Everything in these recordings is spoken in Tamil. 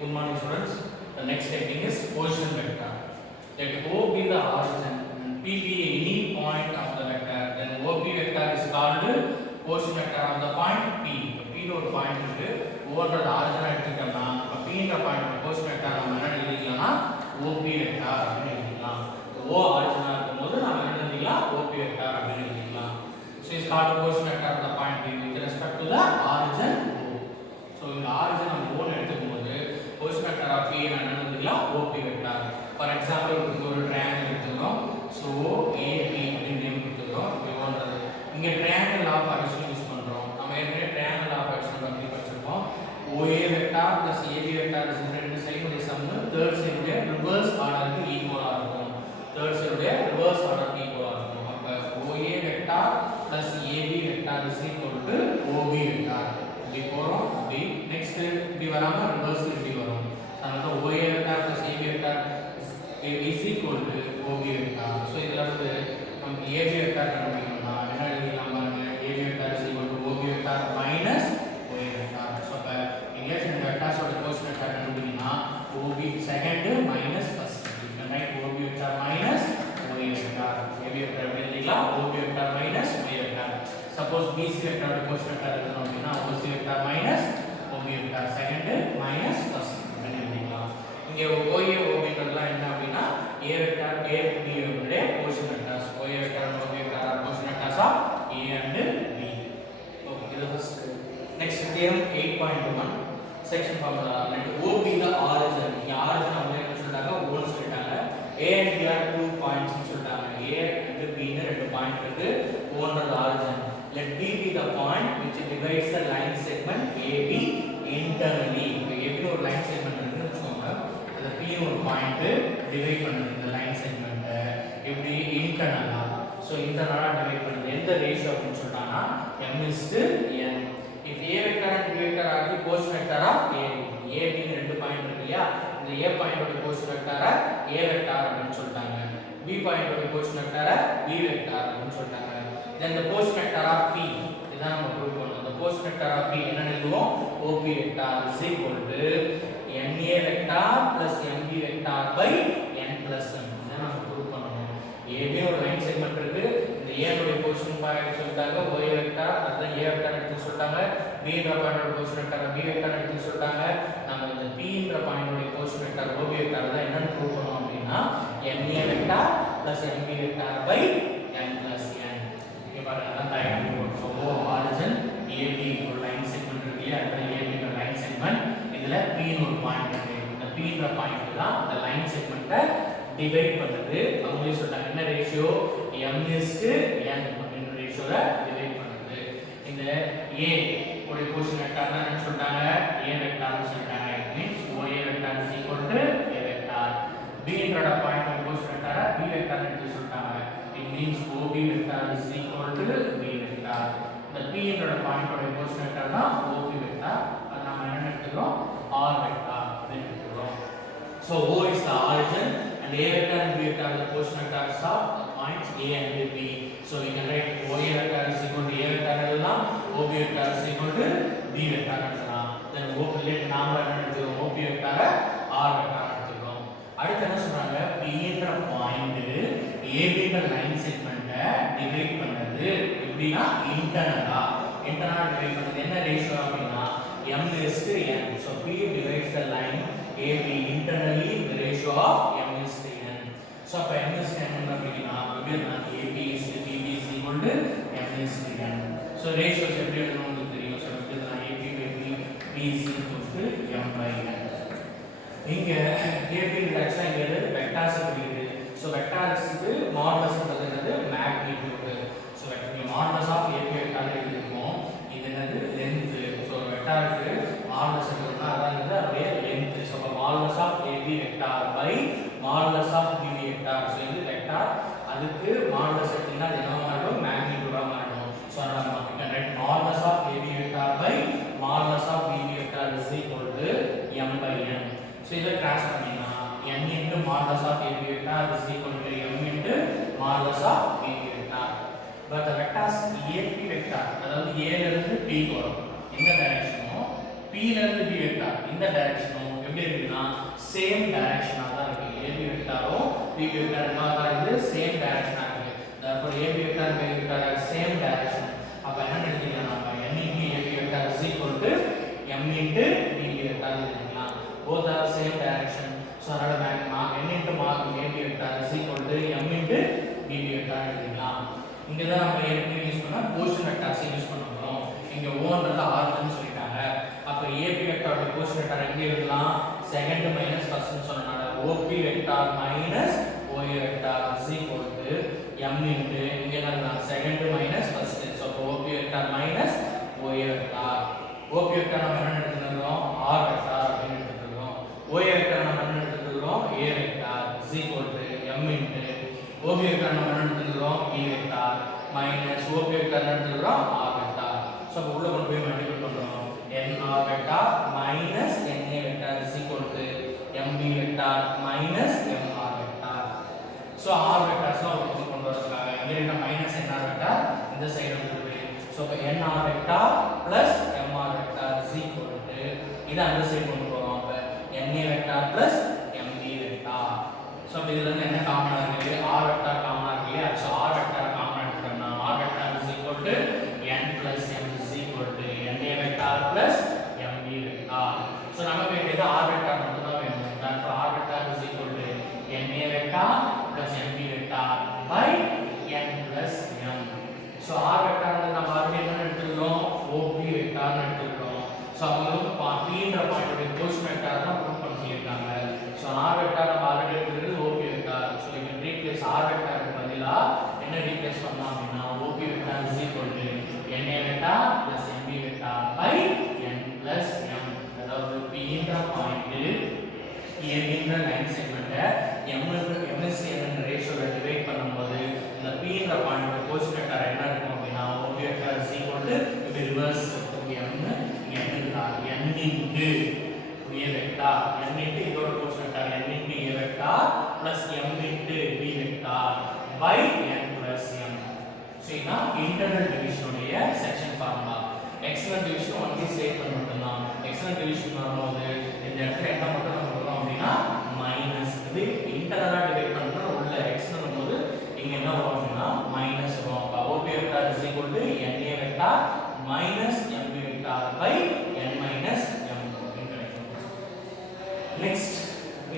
Good morning, students. The next heading is position vector. Let O be the origin and P be any point of the vector. Then OP vector is called position vector of the point P. P ஒரு பாயிண்ட் இருக்கு. ஓன்றது ஆரிஜினா எடுத்துட்டோம்னா அப்ப P ன்ற பாயிண்ட் position vector நம்ம என்ன எழுதிக்கலாம்னா OP vector அப்படின்னு எழுதிக்கலாம். O ஆரிஜினா இருக்கும்போது நாம என்ன எழுதிக்கலாம் OP vector அப்படின்னு எழுதிக்கலாம். So is called position vector of the point P with respect to the origin O. So இந்த origin நம்ம O ன்னு எடுத்துக்கும்போது position vector of P என்ன எழுதிக்கலாம் OP vector. For example ஒரு triangle எடுத்துக்கிறோம். So AB அப்படின்னு நேம் கொடுத்துக்கிறோம். இப்படி ஓன்றது இங்க triangle of origin யூஸ் பண்றோம். நம்ம ஏற்கனவே triangle of origin பத்தி படிச்சிருக்கோம். OA vector plus AB vector is ரெண்டு சைடுடைய சம் third side உடைய reverse ஆர்டருக்கு ஈக்குவலா இருக்கும். third side உடைய reverse ஆர்டருக்கு ஈக்குவலா இருக்கும். அப்ப OA vector plus AB vector is equal to OB vector. இப்படி போறோம். இப்படி next இப்படி வராம reverse இப்படி வரும். அதனால OA vector plus AB vector is equal to OB vector. So இதுல இருந்து நமக்கு AB vector கண்டுபிடிக்கணும்னா என்ன எழுதிக்கலாம் பாருங்க. AB vector is equal to OB vector minus OA vector. So அப்ப எங்கேயாச்சும் இந்த vectors ஓட position vector கண்டுபிடிக்கணும்னா OB second minus first. You can write OB vector minus OA vector. AB vector எப்படி எழுதிக்கலாம் OB vector minus OA vector. Suppose BC vector ஓட position vector எழுதணும் அப்படின்னா OC vector minus OB vector second minus first அப்படின்னு எழுதிக்கலாம். இங்க OA OBன்றதுலாம் என்ன அப்படின்னா A vector A B உடைய position vectors. OA vector and OB vector are position vectors of A and B. Okay, இது first. Next theorem 8.1 section formula. Let O be the origin. இங்க origin அவங்க என்ன சொல்றாங்க O ன்னு சொல்லிட்டாங்க. A and B are two points ன்னு சொல்றாங்க. A and B ன்னு ரெண்டு பாயிண்ட் இருக்கு. O ன்றது origin. Let B be the point which divides the line segment AB internally. AB ஒரு line segment இருக்குன்னு வெச்சுக்கோங்க. அந்த P ஒரு பாயிண்ட் டிவைட் பண்ணுது இந்த லைன் செக்மெண்ட் எப்படி இன்டர்னலா. சோ இன்டர்னலா டிவைட் பண்ணுது எந்த ரேஷியோ அப்படின்னு சொல்றாங்கன்னா m/n. if A vector and B vector are the position vector of AB. AB ன்னு ரெண்டு பாயிண்ட் இருக்கு இல்லையா, இந்த A பாயிண்டோட position vector A vector அப்படின்னு சொல்றாங்க. B பாயிண்டோட position vector B vector அப்படின்னு சொல்றாங்க. then the position vector of P இதான் நம்ம ப்ரூவ் பண்ணனும். the position vector of P என்ன எழுதுவோம் OP vector is equal to NA vector plus MB vector by N plus M. இதை நம்ம ப்ரூவ் பண்ணணும். AB ஒரு லைன் செக்மெண்ட் இருக்கு. இந்த A உடைய பொசிஷன் பாயிண்ட் சொல்லிட்டாங்க Y vector, அத A vector எடுத்து சொல்லிட்டாங்க. B ன்ற பாயிண்டோட பொசிஷன் வெக்டர் B vector எடுத்து சொல்லிட்டாங்க. நம்ம இந்த P ன்ற பாயிண்டோட பொசிஷன் வெக்டர் OB vector தான் என்னன்னு ப்ரூவ் பண்ணனும் அப்படினா NA vector plus MB vector by N plus N. இங்க பாருங்க அதான் டயக்ராம் போடுறோம். O origin AB ஒரு லைன் செக்மெண்ட் இருக்கு இல்லையா, அந்த AB ன்ற லைன் செக்மெண்ட் இதுல P ன்னு ஒரு பாயிண்ட் இருக்கு. இந்த P ன்ற பாயிண்ட் தான் இந்த லைன் செக்மெண்ட்டை டிவைட் பண்ணுது. அவங்களே சொல்றாங்க என்ன ரேஷியோ m/n அப்படின்ற ரேஷியோல டிவைட் பண்ணுது. இந்த A உடைய பொசிஷன் வெக்டர் தான் என்ன சொல்றாங்க A வெக்டர்னு சொல்றாங்க. It means OA vector is equal to A vector. B ன்ற பாயிண்ட் பொசிஷன் வெக்டர் B வெக்டர்னு எடுத்து சொல்றாங்க. It means OB vector is equal to B vector. இந்த P ன்ற பாயிண்டோட பொசிஷன் வெக்டர் தான் OP vector. அது நாம என்ன எடுத்துக்கிறோம் R vector அப்படின்னு எடுத்துக்கிறோம். So O is the origin and A vector and B vector are the position vectors of points A and B. So we can write OA vector is equal to A vector எழுதலாம், OB vector is equal to B vector எழுதலாம். Then OP let நாம என்ன எடுத்துக்கிறோம் OP vector R vector எடுத்துக்கிறோம். அடுத்து என்ன சொல்றாங்க P ன்ற பாயிண்ட் AB ன்ற லைன் செக்மெண்ட்டை டிவைட் பண்ணுது. எப்படின்னா இன்டர்னலா டிவைட் பண்ணுது. என்ன ரேஷியோ அப்படின்னா m/n. So P divides the line AB internally with the ratio of m/n. So அப்ப m/n அப்படினா அப்படினா AB is to BB is equal to m/n. So ratios எப்படி எழுதணும் உங்களுக்கு தெரியும். So இதுதான் AB by B is equal to m/n. இங்க AB ரிலேஷன் இங்க வெக்டார்ஸ் இருக்குது. So வெக்டார்ஸ் க்கு மாடுலஸ் பண்றது magnitude. So modulus of AB vector எழுதிருக்கோம். இது என்னது லெந்த். So வெக்டாருக்கு மாடுலஸ் எடுத்தா அதான் இது அதோட length. So modulus of AB vector by modulus of BB vector. So இது வெக்டார், அதுக்கு மாடுலஸ் எடுத்தீங்கன்னா அது என்ன மாறும் மேக்னிட்யூடா மாறும். So அதனால நம்ம can write modulus of AB vector by modulus of BB vector is equal to m/n. So இத கிராஸ் பண்ணினா n into modulus of AB vector is equal to m into modulus of BB vector. But the vectors AP vector அதாவது A ல இருந்து P க்கு வரும் இந்த டைரக்ஷனும் P ல இருந்து B வெக்டார் இந்த டைரக்ஷனும் எப்படி இருக்குன்னா சேம் டைரக்ஷனா தான் இருக்கு. AB வெக்டாரும் PB வெக்டாரும் தான் இது சேம் டைரக்ஷனா இருக்கு. therefore AB vector PB vector are same direction. அப்ப என்ன எழுதிக்கலாம் நம்ம n into AB vector is equal to m into PB vector எழுதிக்கலாம். both are same direction. so அதனால n into mark AB vector is equal to m into PB vector எழுதிக்கலாம். இங்க தான் நம்ம ஏற்கனவே யூஸ் பண்ண பொசிஷன் வெக்டார்ஸ் யூஸ் பண்ண போறோம். இங்க ஓன்றது ஆர்ஜின் சொல்லிட்டாங்க. அப்ப AB வெக்டாரோட பொசிஷன் வெக்டார் எப்படி எழுதலாம்? செகண்ட் மைனஸ் ஃபர்ஸ்ட் னு சொன்னனால OP vector minus OA vector is equal to m into இங்க என்ன second minus first. So OP vector minus OA vector. OP vector நம்ம என்ன எடுத்துக்கிறோம்? R வெக்டார் அப்படின்னு எடுத்துக்கிறோம். OA வெக்டார் நம்ம என்ன எடுத்துக்கிறோம்? A vector is equal to m into OB vector நம்ம என்ன எடுத்துக்கிறோம்? B vector minus OP vector என்ன எடுத்துக்கிறோம்? R vector. சோ அப்ப உள்ள கொண்டு போய் மல்டிப்ளை பண்றோம். nr vector minus na vector is equal to mb vector minus mr vector. So r vectors ஒரு பக்கம் கொண்டு வரதுக்காக இங்க இருக்க மைனஸ் nr வெக்டார் இந்த சைடு வந்துருது. சோ அப்ப nr vector plus mr vector is equal to இத அந்த சைடு கொண்டு போறோம். அப்ப na vector plus mb vector. So அப்ப இதுல இருந்து என்ன காமனா இருக்கு? r வெக்டார் காமனா இருக்கு இல்லையா? சோ r வெக்டார் காமனா எடுத்துட்டோம்னா r vector is equal to n plus m is equal to na vector plus mb vector. So நமக்கு வேண்டியது r வெக்டார் மட்டும் தான் வேணும். therefore r vector is equal to na vector plus mb vector by n plus m. So r vector நம்ம ஆல்ரெடி என்ன எடுத்துக்கிறோம்? OP வெக்டார் எடுத்துக்கிறோம். சோ அவங்க Pன்ற பாயிண்டோட பொசிஷன் வெக்டார் தான் ப்ரூவ் பண்ண சொல்லிருக்காங்க. சோ r வெக்டார் நம்ம ஆல்ரெடி எடுத்துக்கிறது OP வெக்டார். சோ இங்க ரீப்ளேஸ் r வெக்டாருக்கு பதிலா என்ன ரீப்ளேஸ் பண்ணலாம் அப்படினா OP vector is equal to na vector plus mb vector by n plus m. அதாவது Pன்ற பாயிண்ட் Aன்ற லைன் செக்மெண்ட்ட MSC என்ற ரேஷியோல டிவைட் பண்ணும்போது இந்த Pன்ற பாயிண்டோட பொசிஷன் வெக்டார் என்ன இருக்கும் அப்படினா OP vector is equal to இப்படி reverse m vector n into a vector n into இதோட position vector n into a vector plus m into b vector by n plus m. So இதான் இன்டர்னல் டிவிஷன் உடைய section formula. External division only statement மட்டும்தான். எக்ஸ்டர்னல் டிவிஷன் வரும்போது இந்த இடத்துல என்ன மட்டும் நம்ம வரும் அப்படினா மைனஸ். இது இன்டர்னலா டிவைட் பண்றோம் உள்ள எக்ஸ்டர்னல் போது இங்க என்ன வரும் அப்படினா மைனஸ் வரும். அப்ப OP vector is equal to na vector minus mb vector by n minus m அப்படின்னு கிடைக்கும். நெக்ஸ்ட்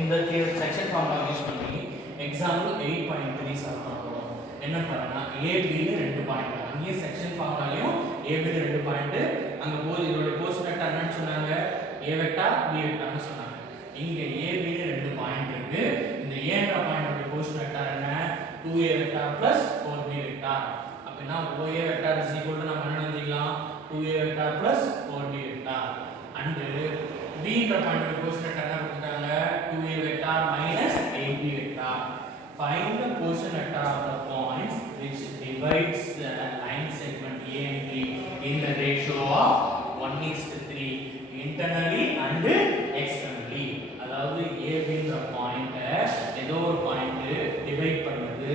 இந்த செக்ஷன் ஃபார்முலா யூஸ் பண்ணி எக்ஸாம்பிள் 8.3 சால்வ் பண்ண போறோம். என்ன பண்ணனா AB ல ரெண்டு பாயிண்ட். அங்கே செக்ஷன் ஃபார்முலாலயும் AB ல ரெண்டு பாயிண்ட். அங்க போய் இதோட பொசிஷன் வெக்டார் என்னன்னு சொன்னாங்க? A வெக்டார் B வெக்டார்னு சொன்னாங்க. இங்க AB ல ரெண்டு பாயிண்ட் இருக்கு. இந்த A ன்ற பாயிண்டோட பொசிஷன் வெக்டார் என்ன? 2A vector plus 4B vector. அப்படினா OA vector is equal to நம்ம என்ன எழுதிக்கலாம்? 2A vector plus 4B vector. and B ன்ற பாயிண்டோட பொசிஷன் வெக்டார் என்ன கொடுத்தாங்க? 2A vector minus 8B vector. find the position vector of the points which divides the line segment A and B in the ratio of 1:3 internally and externally. அதாவது AB ன்ற பாயிண்ட் ஏதோ ஒரு பாயிண்ட் டிவைட் பண்ணுது,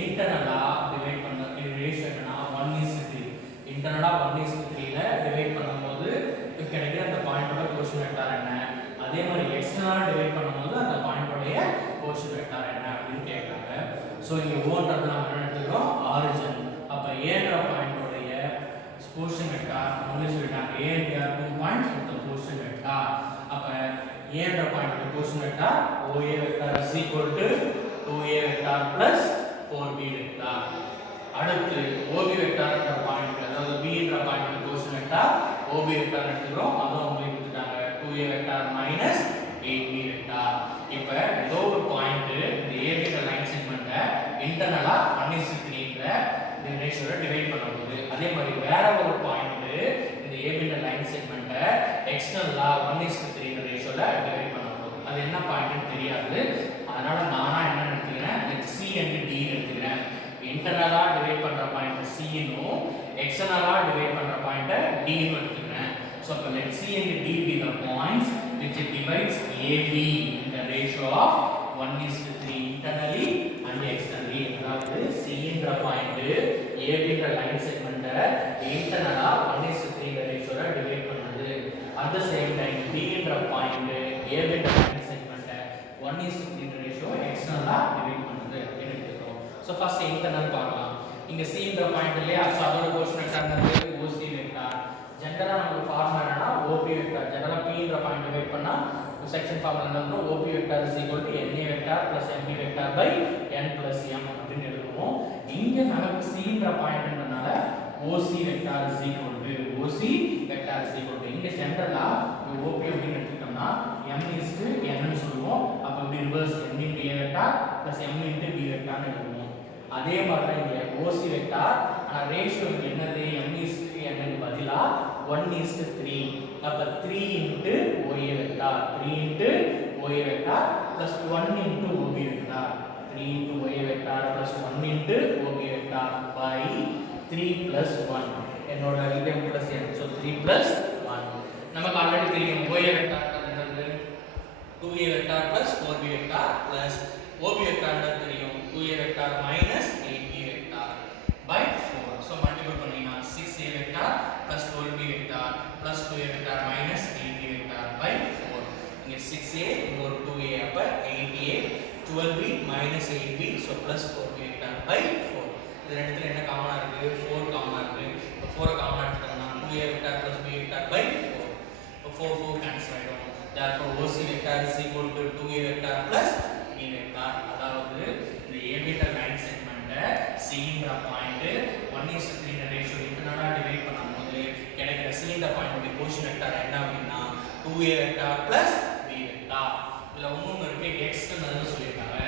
இன்டர்னலா டிவைட் பண்ணது ரேஷியோ என்னன்னா 1:3. இன்டர்னலா 1:3 ல டிவைட் பண்ணும்போது கிடைக்கிற அந்த பாயிண்டோட பொசிஷன் வெக்டார் என்ன? அதே மாதிரி எக்ஸ்டர்னலா டிவைட் பண்ணும்போது அந்த பாயிண்டோட பொசிஷன் வெக்டார் என்ன அப்படின்னு கேக்குறாங்க. சோ இங்க ஓன்றது நாம என்ன எடுத்துக்கிறோம்? ஆரிஜின். அப்ப A ன்ற பாயிண்டோட பொசிஷன் வெக்டார் வந்து சொல்லிட்டாங்க. A and B are 2 points with the position vector. அப்ப A ன்ற பாயிண்டோட position vector OA vector is equal to 2A vector plus 4B vector. அடுத்து OB வெக்டார் ன்ற பாயிண்ட், அதாவது B ன்ற பாயிண்டோட பொசிஷன் வெக்டார் OB வெக்டார் எடுத்துக்கிறோம். அதுவும் உங்களுக்கு கொடுத்துட்டாங்க 2A vector minus 8B vector. இப்ப ஏதோ ஒரு பாயிண்ட் இந்த AB ன்ற லைன் செக்மெண்ட்ட இன்டர்னலா 1:3 ன்ற இந்த ரேஷியோல டிவைட் பண்ணும்போது, அதே மாதிரி வேற ஒரு பாயிண்ட் இந்த AB ன்ற லைன் செக்மெண்ட்ட எக்ஸ்டர்னலா 1:3 ன்ற ரேஷியோல டிவைட் பண்ணும்போது அது என்ன பாயிண்ட்னு தெரியாது. அதனால நானா என்ன எடுத்துக்கிறேன்? let C and D எடுத்துக்கிறேன். இன்டர்னலா டிவைட் பண்ற பாயிண்ட் C னும் எக்ஸ்டர்னலா டிவைட் பண்ற பாயிண்ட் D னு எடுத்துக்கிறேன். So let C and D be the points which divides AB in the ratio of 1:3 internally and externally. அதாவது C ன்ற பாயிண்ட் AB ன்ற லைன் செக்மெண்ட்ட இன்டர்னலா 1:3 ன்ற ரேஷியோல டிவைட் பண்ணுது. at the same time D ன்ற பாயிண்ட் AB 1:3 ரேஷியோ எக்ஸ்டர்னலா டிவைட் பண்ணுது அப்படின்னு எடுத்துக்கிறோம். ஸோ ஃபர்ஸ்ட் இன்டர்னல் பார்க்கலாம். இங்க சின்ற பாயிண்ட் இல்லையா, ஸோ அதோட கோஷன் வெக்டார்ங்கிறது OC வெக்டார். ஜெனரலா நமக்கு ஃபார்முலா என்னன்னா OP வெக்டார். ஜெனரலா Pன்ற பாயிண்ட் டிவைட் பண்ணா செக்ஷன் ஃபார்முலா என்னன்னா OP vector NA vector MB vector n + m அப்படின்னு எழுதுவோம். இங்க நமக்கு சின்ற பாயிண்ட் என்னனால OC வெக்டார் OC வெக்டார் இங்க ஜெனரலா OP அப்படின்னு எடுத்துட்டோம்னா m ன்னு சொல்லுவோம். அப்ப இப்படி reverse m × a vector m × b வெக்டார்னு எழுதுவோம். அதே மாதிரி தான் இங்க OC வெக்டார் ஆனா ரேஷியோ இங்க என்னது m n க்கு பதிலா 1:3. அப்ப 3 × OA vector 3 × OA vector 1 × OB vector 3 × OA vector 1 × OB vector 3 + 1 என்னோட இது m + n. ஸோ 3 + 1 நமக்கு ஆல்ரெடி தெரியும் OA வெக்டார் என்னது 2A vector 4B vector OB vector தெரியும் 2A vector - 8B vector 4. So multiple பண்ணீங்கன்னா 6A vector 12B vector 2A vector - 8B vector 4. இங்க 6A இன்னொரு 2A அப்ப 8A 12B - 8B so +4B vector 4. இது ரெண்டுத்துல என்ன காமனா இருக்கு 4 காமனா இருக்கு. இப்போ 4 காமனா எடுத்துட்டோம்னா 2A வெக்டார் + B வெக்டார் 4. இப்போ 4 கேன்சல் ஆயிடும். therefore OC vector = 2A vector + B vector. அதாவது இந்த AB லைன் செக்மெண்ட்டை Cன்ற பாயிண்ட் 1:3 ரேஷியோ இன்டர்னலா டிவைட் பண்ணும்போது கிடைக்கிற Cன்ற பாயிண்டோட கோஷன் வெக்டார் என்ன அப்படின்னா 2A வெக்டார் + B வெக்டார். இதுல இன்னொன்னு இருக்கு எக்ஸ்டர்னல்னு சொல்லிருக்காங்க.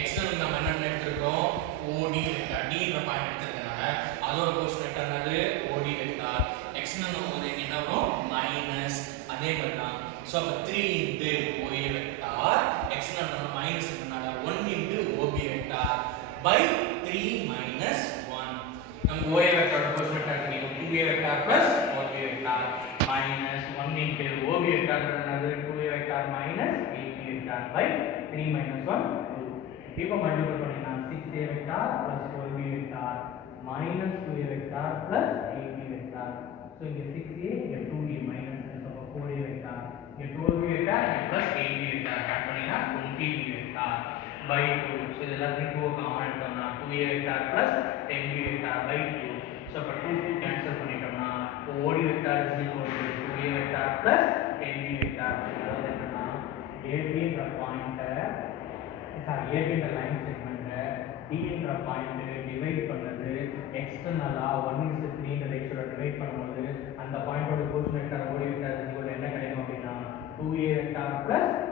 எக்ஸ்டர்னல் நம்ம என்ன எடுத்துறோம் OD வெக்டார் Dன்ற பாயிண்ட் எடுத்துறதுனால அதோட கோஷன் வெக்டார் என்னது OD வெக்டார். எக்ஸ்டர்னல் போது என்ன வரும் மைனஸ். அதே மாதிரி தான் ஸோ அப்போ 3 × OA வெக்டார் எக்ஸ்டர்னல் மைனஸ் இருக்கனால 1 × OB வெக்டார் 3 - 1. நமக்கு OA வெக்டாரோட கோஷன் வெக்டார் தெரியும் 2A vector + 4B vector minus 1 × OB vector என்னது 2A வெக்டார் - 8B வெக்டார் 3 - 1 2. இப்போ மல்டிபிள் பண்ணினா 6A vector + 4B vector -2A vector + 8B vector. So இங்க 6A இங்க 2A மைனஸ் அப்போ 4A வெக்டார் இங்க 12B வெக்டார் இங்க +8B வெக்டார் ஆட் பண்ணினா 20B வெக்டார் 2. ஸோ இது எல்லாத்தையும் 2 காமன் எடுத்தோம்னா 2A vector + 10B vector 2. So அப்போ 2 கேன்சல் பண்ணிட்டோம்னா OD vector = 2A vector + 10B vector. அதாவது என்னன்னா ABன்ற பாயிண்ட்டை ஏபின்ற லைன் செக்மெண்ட்டை Dன்ற பாயிண்ட் டிவைட் பண்ணது எக்ஸ்டர்னலா 1:3 ரேஷியோல டிவைட் பண்ணும்போது அந்த பாயிண்டோட கோஷன் வெக்டார் OD வெக்டார் என்ன கிடைக்கும் அப்படின்னா 2A வெக்டார் +